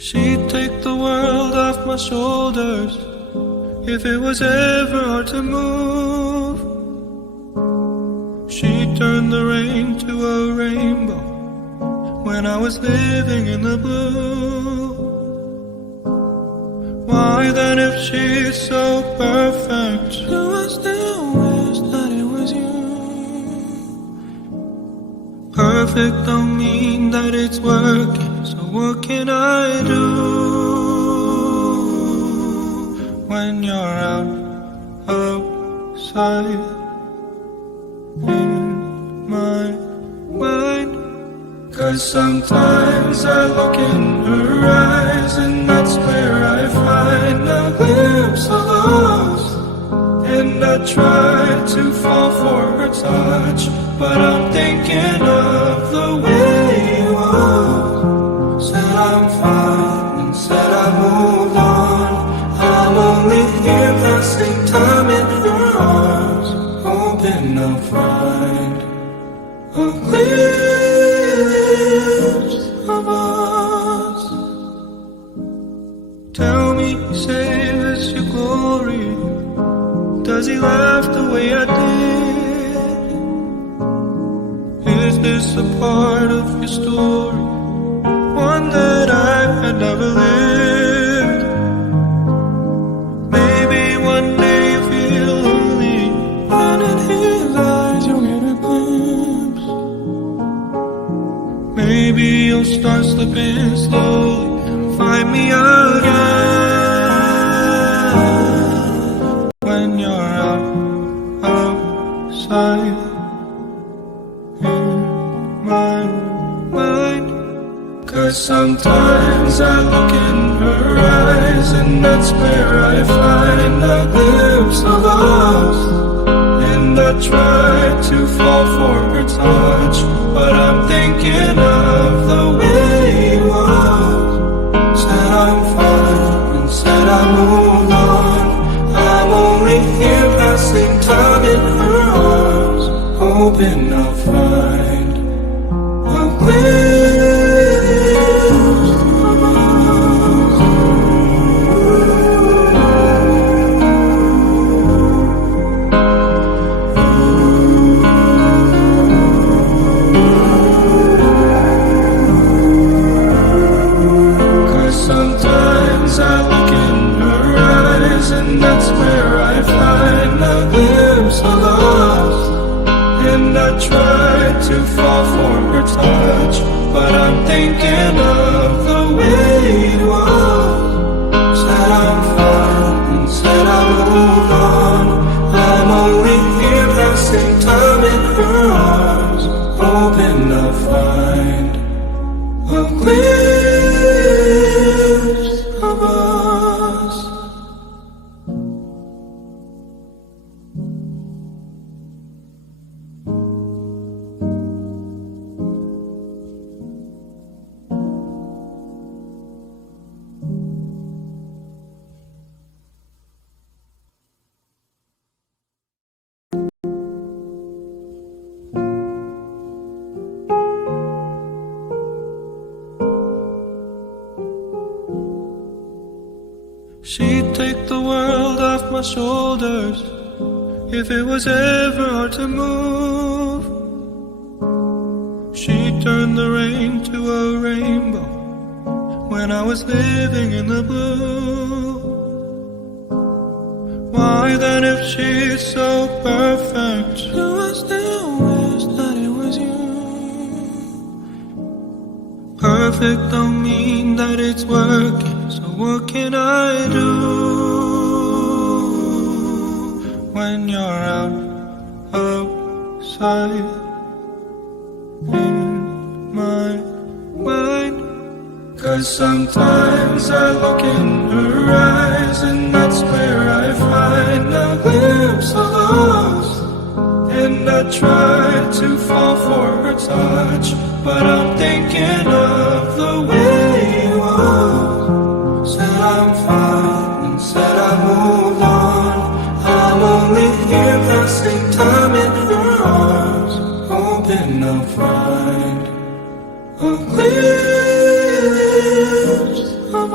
She'd take the world off my shoulders if it was ever hard to move. She'd turn the rain to a rainbow when I was living in the blue. Why then, if she's so perfect, do I still wish that it was you? Perfect don't mean that it's working, so what can I do when you're outside in my mind? 'Cause sometimes I look in her eyes, and that's where I find a glimpse of us. And I try to fall for her touch, but I'm thinking of the way you was. Said I'm fine and said I moved on. I'm only here passing time in her arms, hoping I'll find a glimpse of us. Tell me, save this your glory? Does he laugh the way I did? Is this a part of your story, one that I had never lived? Maybe one day you feel lonely, and in his eyes you'll get a glimpse. Maybe you'll start slipping slowly and find me again when you're outside in my mind. 'Cause sometimes I look in her eyes, and that's where I find a glimpse of us. And I try to fall for her touch, but I'm thinking of the way you was. Said I'm fine and said I moved on. I'm only here passing time in her arms, hoping I'll find a glimpse of us. 'Cause sometimes I look in her eyes, and that's where I find a glimpse of us. And I try to fall for her touch, but I'm thinking of the way you was. Said I'm fine and said I moved on. I'm only here passing time in her arms, hoping I'll find a glimpse of us. She'd take the world off my shoulders if it was ever hard to move. She'd turn the rain to a rainbow when I was living in the blue. Why then, if she's so perfect, do I still wish that it was you? Perfect don't mean that it's working, so what can I do when you're outside in my mind? 'Cause sometimes I look in her eyes, and that's where I find a glimpse of us. And I try to fall for her touch, but I'm thinking of the way you was. Said I'm fine and said I moved on. I'm only here passing time in her arms, hoping I'll find a glimpse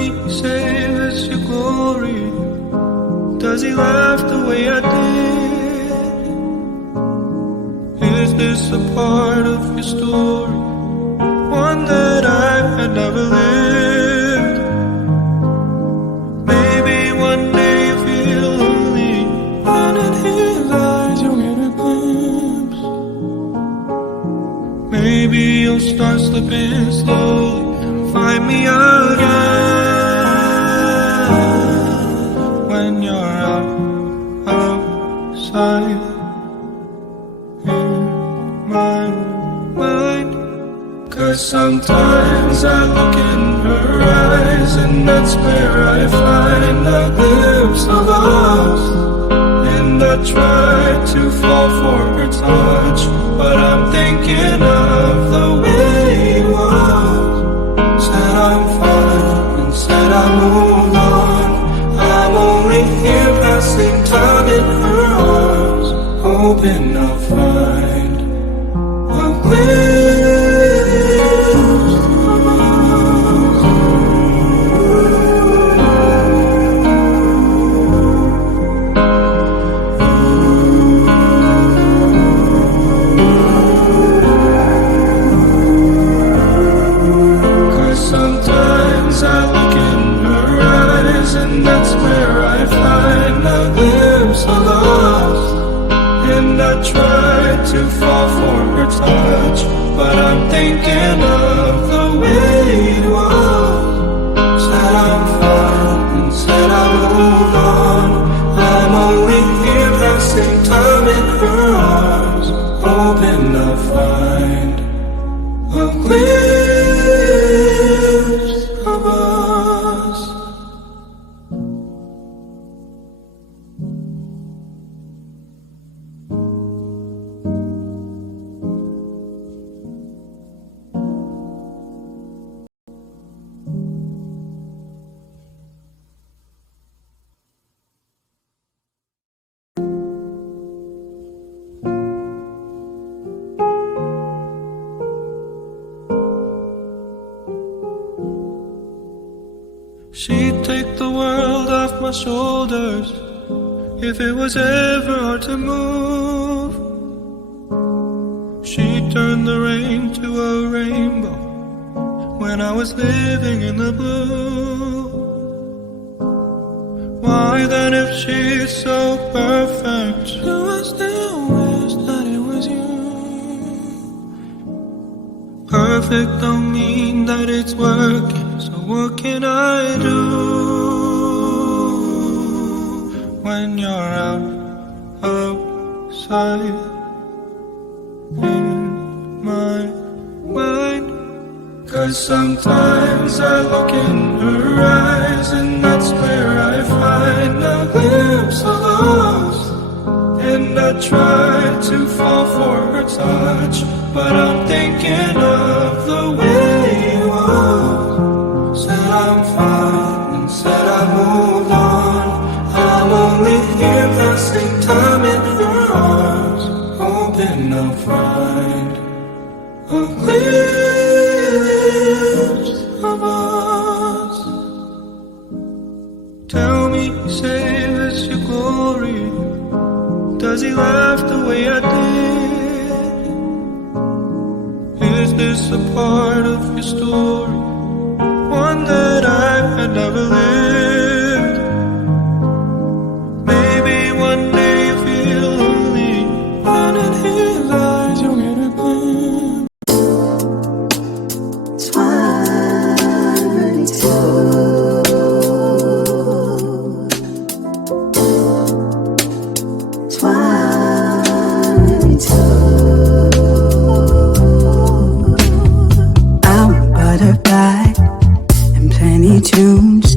me, say this your glory? Does he laugh the way I did? Is this a part of your story, one that I had never lived? Maybe one day you feel lonely, and in his eyes you'll get a glimpse. Maybe you'll start slipping slowly and find me again when you're outside in my mind. 'Cause sometimes I look in her eyes, and that's where I find a glimpse of us. And I try to fall for her touch, but I'm thinking of the way it was. Said I'm fine and said I moved on. I'm only here passing time in her arms, hoping I'll find a glimpse of us. 'Cause sometimes I look in her eyes, and that's where I find a glimpse of us. And I try to fall for her touch, but I'm thinking of the way it was. Said I'm fine and said I moved on. I'm only here passing time in her arms, hoping I'll find a glimpse of us. She'd take the world off my shoulders if it was ever hard to move. She'd turn the rain to a rainbow when I was living in the blue. Why then, if she's so perfect, do I still wish that it was you? Perfect don't mean that it's working, so what can I do when you're outside in my mind? 'Cause sometimes I look in her eyes, and that's where I find a glimpse of us. And I try to fall for her touch, but I'm thinking of the way it was. Said I'm fine and said I moved on. I'm only here passing time in her arms, hoping I'll find a glimpse of us. Tell me, say this your glory? Does he laugh the way I did? Is this a part of your story, one that I had never lived? Maybe one day you feel lonely, and in his eyes you'll get a glimpse. 22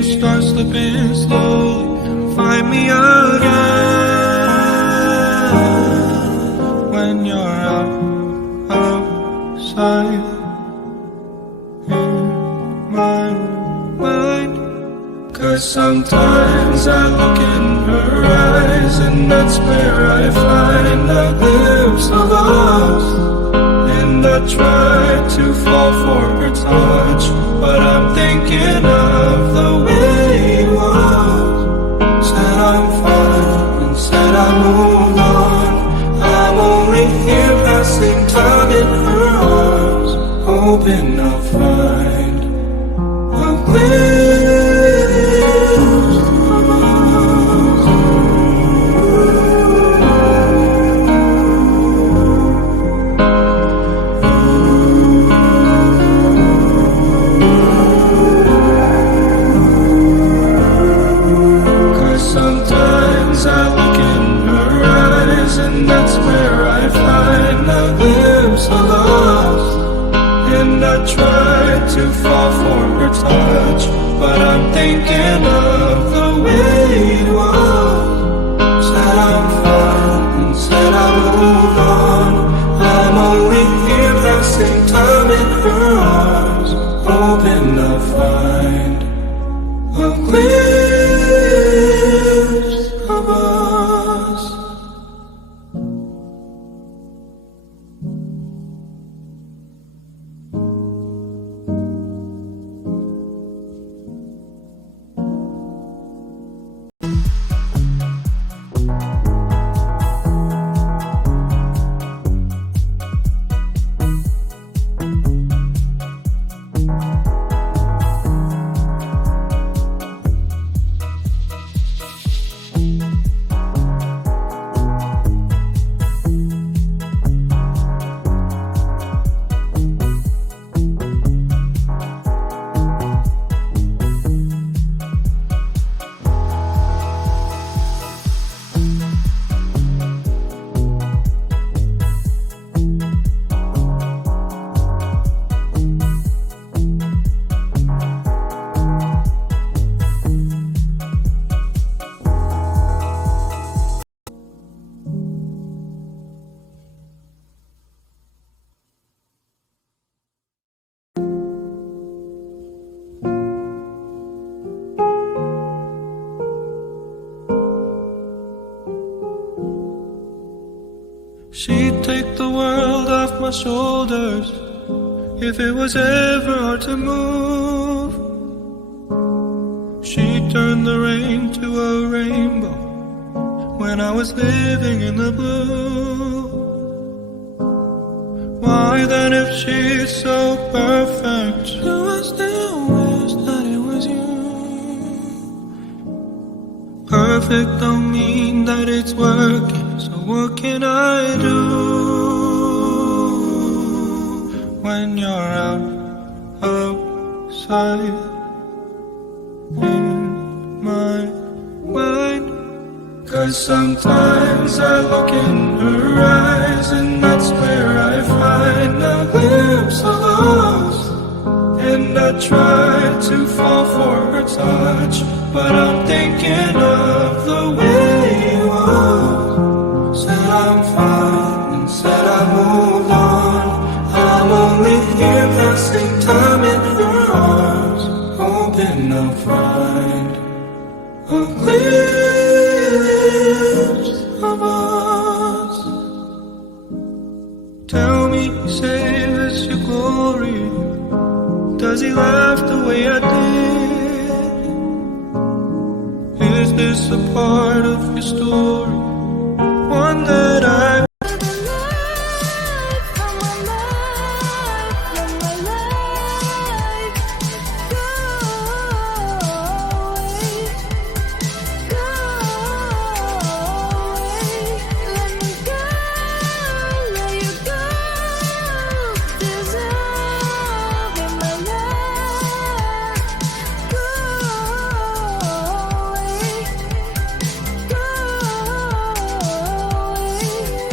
you'll start slipping slowly and find me again when you're outside in my mind. 'Cause sometimes I look in her eyes, and that's where I find a glimpse of us. And I try to fall for her touch, but I'm thinking of the way it was. Said I'm fine and said I moved on. I'm only here passing time in her arms, hoping I'll find a glimpse of us. 'Cause sometimes I look in her eyes, and that's where I find a glimpse of us. And I try to fall for her touch, but I'm thinking of the way it was. Said I'm fine and said I moved on. I'm only here passing time in her arms, hoping I'll find a glimpse of us. She'd take the world off my shoulders if it was ever hard to move. She'd turn the rain to a rainbow when I was living in the blue. Why then, if she's so perfect, do I still wish that it was you? Perfect don't mean that it's working, so what can I do when you're outside in my mind? 'Cause sometimes I look in her eyes, and that's where I find a glimpse of us. And I try to fall for her touch, but I'm thinking of the way it was. Said I'm fine and said I moved on. I'm only here passing time in her arms, hoping I'll find a glimpse of us. Tell me, say this your glory? Does he laugh the way I did? Is this a part of your story? One that I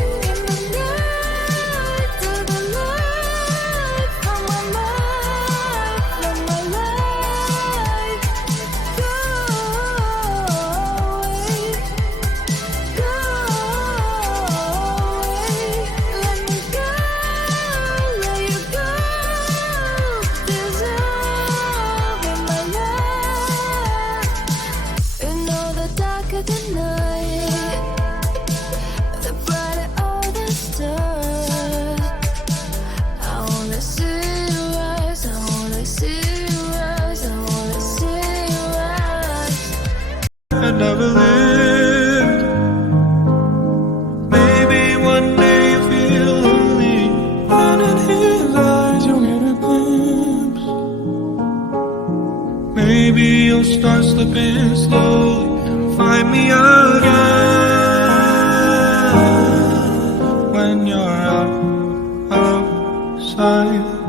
brighter the night, the brighter all the stars. I wanna see you rise, I wanna see you rise, I wanna see you rise. I never lived. Maybe one day you feel lonely, and in his eyes you'll get a glimpse. Maybe you'll start slipping slowly and find me again when you're outside.